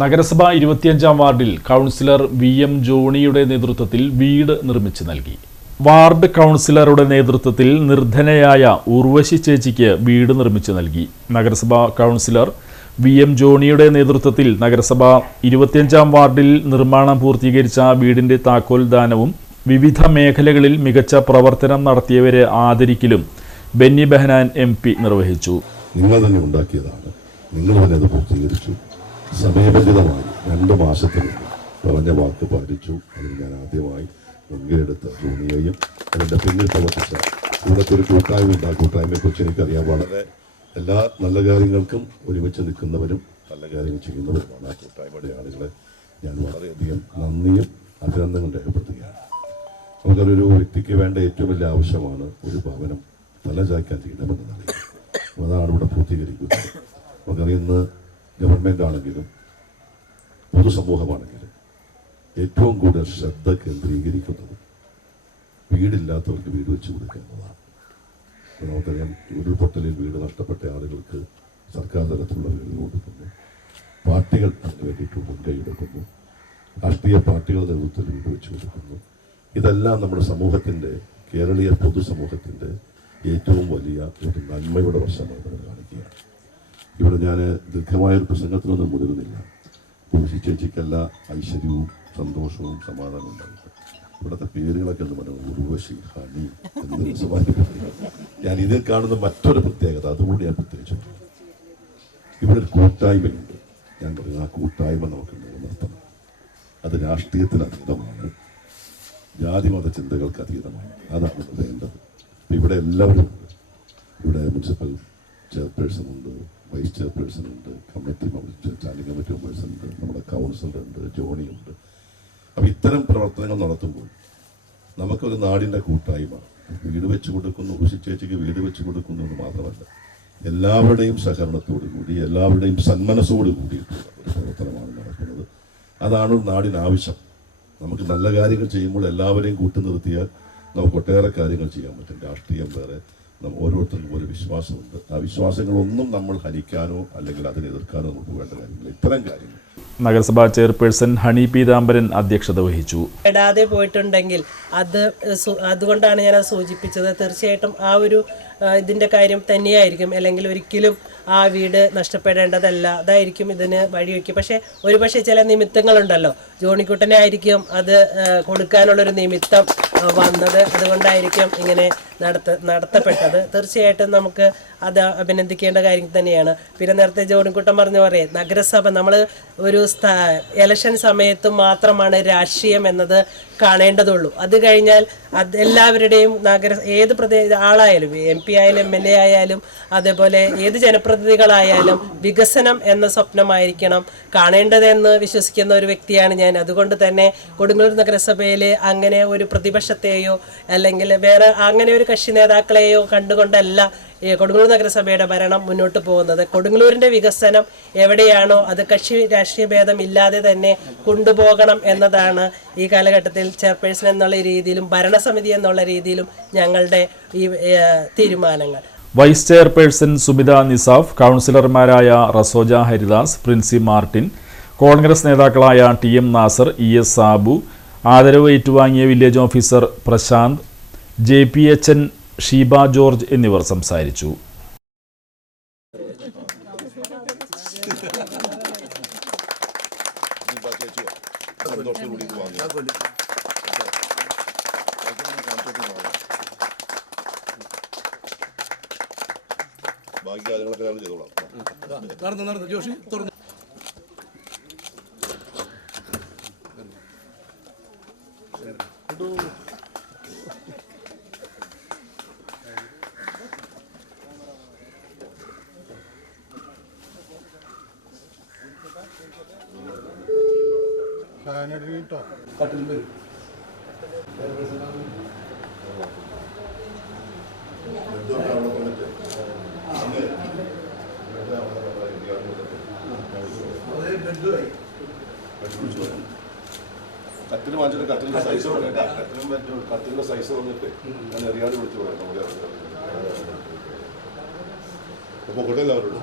നഗരസഭ 25-ാം വാർഡിൽ councillor VM ജോണിയുടെ നേതൃത്വത്തിൽ വീട് നിർമ്മിച്ചു നൽകി. വാർഡ് കൗൺസിലറുടെ നേതൃത്വത്തിൽ നിർധനയായ ഉർവശി ചേച്ചിക്ക് വീട് നിർമ്മിച്ചു നൽകി. നഗരസഭ കൗൺസിലർ VM ജോണിയുടെ നേതൃത്വത്തിൽ നഗരസഭ 25-ാം വാർഡിൽ നിർമ്മാണം പൂർത്തീകരിച്ച വീടിന്റെ താക്കോൽ ദാനവും വിവിധ മേഖലകളിൽ മികച്ച പ്രവർത്തനം നടത്തിയവരെ ആദരിക്കലും ബെന്നി ബെഹനാൻ MP നിർവഹിച്ചു. നിങ്ങൾ തന്നെ ഉണ്ടാക്കിയതാണ്, നിങ്ങൾ തന്നെ അത് പൂർത്തീകരിച്ചു. സമയബന്ധിതമായി 2 മാസത്തിനുള്ളിൽ പറഞ്ഞ വാക്ക് പാലിച്ചു. അതിന് ഞാൻ ആദ്യമായി മുൻകൈയെടുത്ത ജോണിയെയും അതിൻ്റെ പിന്നിൽ പ്രവർത്തിച്ച ഇവിടുത്തെ ഒരു കൂട്ടായ്മ ഉണ്ട്. ആ കൂട്ടായ്മയെക്കുറിച്ച് എനിക്കറിയാം. വളരെ എല്ലാ നല്ല കാര്യങ്ങൾക്കും ഒരുമിച്ച് നിൽക്കുന്നവരും നല്ല കാര്യങ്ങൾ ചെയ്യുന്നവരുമാണ് ആ കൂട്ടായ്മയുടെ ആളുകളെ ഞാൻ വളരെയധികം നന്ദിയും അഭിനന്ദനവും രേഖപ്പെടുത്തുകയാണ്. നമുക്കൊരു വ്യക്തിക്ക് വേണ്ട ഏറ്റവും വലിയ ആവശ്യമാണ് ഒരു ഭവനം തലചായ്ക്കാൻ ചെയ്യണമെന്ന് അറിയാം. അതാണ് ഇവിടെ പൂർത്തീകരിക്കുന്നത്. നമുക്കറിയാം, ഇന്ന് ഗവൺമെൻറ് ആണെങ്കിലും പൊതുസമൂഹമാണെങ്കിലും ഏറ്റവും കൂടുതൽ ശ്രദ്ധ കേന്ദ്രീകരിക്കുന്നത് വീടില്ലാത്തവർക്ക് വീട് വെച്ച് കൊടുക്കുക എന്നതാണ്. നമുക്കറിയാം, ഉരുൾപൊട്ടലിൽ വീട് നഷ്ടപ്പെട്ട ആളുകൾക്ക് സർക്കാർ തലത്തിലുള്ള വീട് കൊടുക്കുന്നു, പാർട്ടികൾ അതിന് വേണ്ടിയിട്ട് മുൻകൈയെടുക്കുന്നു, രാഷ്ട്രീയ പാർട്ടികളുടെ നേതൃത്വത്തിൽ വീട് വെച്ച് കൊടുക്കുന്നു. ഇതെല്ലാം നമ്മുടെ സമൂഹത്തിൻ്റെ, കേരളീയ പൊതുസമൂഹത്തിൻ്റെ ഏറ്റവും വലിയ ഒരു നന്മയുടെ വശമായി നമ്മൾ കാണിക്കുകയാണ്. ഇവിടെ ഞാൻ ദീർഘമായൊരു പ്രസംഗത്തിനൊന്നും മുതിരുന്നില്ല. ഉർവശി ചേച്ചിക്കല്ല ഐശ്വര്യവും സന്തോഷവും സമാധാനവും ഉണ്ടായിട്ട് ഇവിടുത്തെ പേരുകളൊക്കെ എന്ന് പറയുന്നത് ഉർവശി, ഹണി എന്ന് രസമായിട്ട് ഞാൻ ഇതിൽ കാണുന്ന മറ്റൊരു പ്രത്യേകത അതുകൂടി ഞാൻ പ്രത്യേകിച്ചു. ഇവിടെ ഒരു കൂട്ടായ്മയുണ്ട്. ഞാൻ പറയുന്നത് ആ കൂട്ടായ്മ നമുക്ക് നിലനിർത്തണം. അത് രാഷ്ട്രീയത്തിന് അതീതമാണ്, ജാതിമത ചിന്തകൾക്ക് അതീതമാണ്. അതാണ് വേണ്ടത്. ഇവിടെ എല്ലാവരും ഉണ്ട്. ഇവിടെ മുനിസിപ്പൽ ചെയർപേഴ്സൺ ഉണ്ട്, വൈസ് ചെയർപേഴ്സൺ ഉണ്ട്, സ്റ്റാൻഡിംഗ് കമ്മിറ്റി മെമ്പേഴ്സൺ ഉണ്ട്, നമ്മുടെ കൗൺസിലർ ഉണ്ട്, ജോണിയുണ്ട്. അപ്പോൾ ഇത്തരം പ്രവർത്തനങ്ങൾ നടത്തുമ്പോൾ നമുക്കൊരു നാടിൻ്റെ കൂട്ടായ്മ വീട് വെച്ച് കൊടുക്കുന്നു, ഉർവശി ചേച്ചിക്ക് വീട് വെച്ച് കൊടുക്കുന്നു എന്ന് മാത്രമല്ല, എല്ലാവരുടെയും സഹകരണത്തോടു കൂടി, എല്ലാവരുടെയും സന്മനസ്സോട് കൂടിയിട്ടുള്ള ഒരു പ്രവർത്തനമാണ് നടക്കുന്നത്. അതാണ് ഒരു നാടിന് ആവശ്യം. നമുക്ക് നല്ല കാര്യങ്ങൾ ചെയ്യുമ്പോൾ എല്ലാവരെയും കൂട്ടുനിർത്തിയാൽ നമുക്ക് ഒട്ടേറെ കാര്യങ്ങൾ ചെയ്യാൻ പറ്റും. രാഷ്ട്രീയം വേറെ, ഓരോരുത്തർക്കും ഒരു വിശ്വാസമുണ്ട്. ആ വിശ്വാസങ്ങളൊന്നും നമ്മൾ ഹനിക്കാനോ അല്ലെങ്കിൽ അതിനെ എതിർക്കാനോ നമുക്ക് വേണ്ട കാര്യങ്ങൾ. ഇത്തരം കാര്യങ്ങൾ നഗരസഭാ ചെയർപേഴ്സൺ ഹണി പീതാംബരൻ അധ്യക്ഷത വഹിച്ചു. ഇടാതെ പോയിട്ടുണ്ടെങ്കിൽ അതുകൊണ്ടാണ് ഞാൻ അത് സൂചിപ്പിച്ചത്. തീർച്ചയായിട്ടും ആ ഒരു ഇതിൻ്റെ കാര്യം തന്നെയായിരിക്കും. അല്ലെങ്കിൽ ഒരിക്കലും ആ വീട് നഷ്ടപ്പെടേണ്ടതല്ല, അതായിരിക്കും ഇതിന് വഴിവെക്കുക. പക്ഷേ ചില നിമിത്തങ്ങളുണ്ടല്ലോ, ജോണിക്കുട്ടനെ ആയിരിക്കും അത് കൊടുക്കാനുള്ളൊരു നിമിത്തം വന്നത്. അതുകൊണ്ടായിരിക്കും ഇങ്ങനെ നടത്തപ്പെട്ടത്. തീർച്ചയായിട്ടും നമുക്ക് അത് അഭിനന്ദിക്കേണ്ട കാര്യം തന്നെയാണ്. പിന്നെ നേരത്തെ ജോണിക്കുട്ടൻ പറഞ്ഞ പോലെ നഗരസഭ നമ്മൾ ഒരു ഇലക്ഷൻ സമയത്ത് മാത്രമാണ് രാഷ്ട്രീയം എന്നത് കാണേണ്ടതുള്ളൂ. അത് കഴിഞ്ഞാൽ എല്ലാവരുടെയും ഏത് ആളായാലും, MP ആയാലും MLA ആയാലും അതേപോലെ ഏത് ജനപ്രതിനിധികളായാലും വികസനം എന്ന സ്വപ്നമായിരിക്കണം കാണേണ്ടതെന്ന് വിശ്വസിക്കുന്ന ഒരു വ്യക്തിയാണ് ഞാൻ. അതുകൊണ്ട് തന്നെ കൊടുങ്ങല്ലൂർ നഗരസഭയിൽ അങ്ങനെ ഒരു പ്രതിപക്ഷത്തെയോ അല്ലെങ്കിൽ വേറെ അങ്ങനെ ഒരു കക്ഷി നേതാക്കളെയോ കണ്ടുകൊണ്ടല്ല കൊടുങ്ങല്ലൂർ നഗരസഭയുടെ ഭരണം മുന്നോട്ട് പോകുന്നത്. കൊടുങ്ങല്ലൂരിൻ്റെ വികസനം എവിടെയാണോ അത് കക്ഷി രാഷ്ട്രീയ ഭേദം ഇല്ലാതെ തന്നെ കൊണ്ടുപോകണം എന്നതാണ് ഈ കാലഘട്ടത്തിൽ ചെയർപേഴ്സൺ എന്നുള്ള രീതിയിലും ഭരണസമിതി എന്നുള്ള രീതിയിലും ഞങ്ങളുടെ ഈ തീരുമാനങ്ങൾ. വൈസ് ചെയർപേഴ്സൺ സുമിത നിസാഫ്, കൗൺസിലർമാരായ റസോജ ഹരിദാസ്, പ്രിൻസി മാർട്ടിൻ, കോൺഗ്രസ് നേതാക്കളായ TM നാസർ, ES സാബു, ആദരവ് ഏറ്റുവാങ്ങിയ village officer Prashanth, JPHN Sheeba George എന്നിവർ സംസാരിച്ചു. ബാക്കി കാര്യങ്ങളൊക്കെ ഞാൻ ചെയ്തോളാം. നടന്നു ജോഷി തുറന്നു. കട്ടിൽ വരും. കട്ടിൽ വാങ്ങിച്ചിട്ട് കട്ടിലിന്റെ സൈസ് കട്ടിലിന്റെ സൈസ് വന്നിട്ട് ഞാൻ അറിയാതെ വിളിച്ചു പറയാം. അപ്പോൾ കൊണ്ടല്ലോ അവരോട്